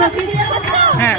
হ্যাঁ।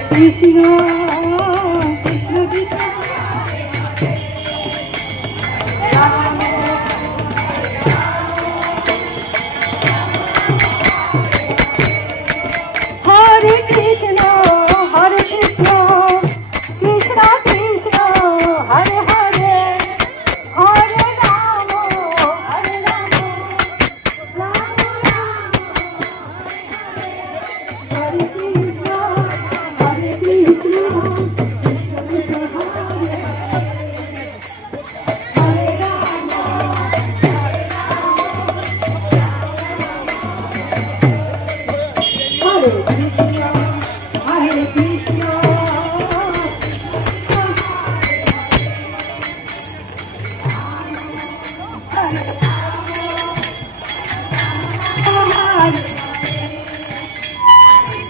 কৃষ্ণ।